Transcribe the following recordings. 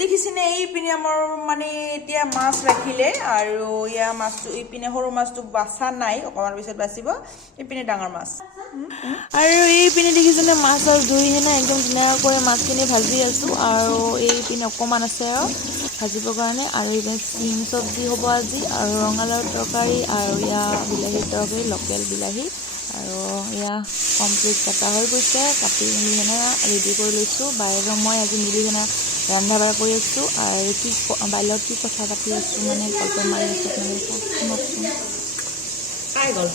দেখিছেনে এইপিনে আমাৰ মানে এতিয়া মাছ ৰাখিলে আৰু ইয়া মাছটো এইপিনে সৰু মাছটো বাছা নাই অকমান পিছত বাচিব এইপিনে ডাঙৰ মাছ আৰু এইপিনে দেখিছেনে মাছ আৰু ধুই হেনে একদম ধুনীয়াকৈ মাছখিনি ভাজি আছো আৰু এইপিনে অকমান আছে আৰু ভাজিবৰ কাৰণে আৰু এইপিনে চিম চব্জি হ'ব আজি আৰু ৰঙালাওৰ তৰকাৰী আৰু ইয়া বিলাহীৰ তৰকাৰী লোকেল বিলাহী আৰু ইয়া কমপ্লিট কাটা হৈ গৈছে কাটি মেলি হেনে ৰেডি কৰি লৈছোঁ বাইৰে মই আজি মিলি হেনে ৰন্ধা বঢ়া কৰি আছোঁ আৰু কি বাইলত কি কথা পাতি আছোঁ মানে গল্প মাৰি আছোঁ আপোনালোকে শুনকচোন কাই গ'ল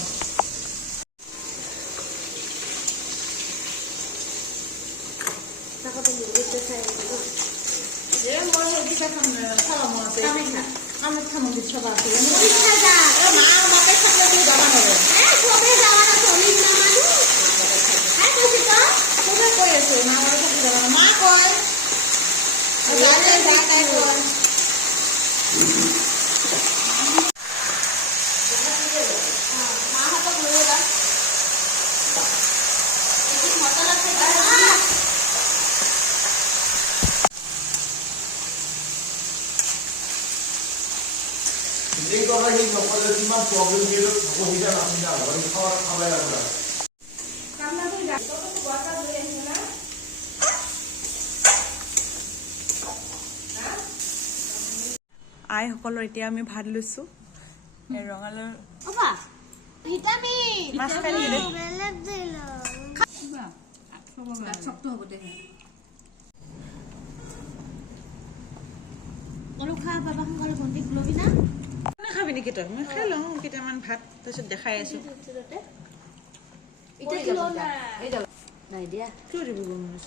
আইসকলৰ এতিয়া আমি ভাত লৈছোঁ ৰঙালাও মাছ খাই নেকি খাবি নেকি তই মই খাই লওঁ কেইটামান ভাত তাৰপিছত দেখাই আছো কিয় দিব গৰমত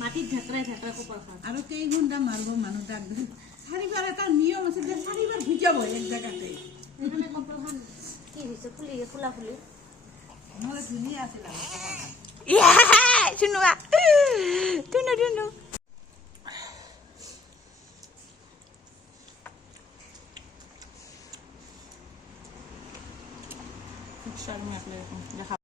মাটিত ঢাকৰাই কোপাৰ আৰু কেই ঘণ্টা মাৰিব মানুহ তাক চাৰিবাৰ এটা নিয়ম আছে যে চাৰিবাৰ ভুজাব এক জেগাতে কি হৈছে ফুলা ফুলি নহ'লে ধুনীয়া আছিল শুনোৱা দেখা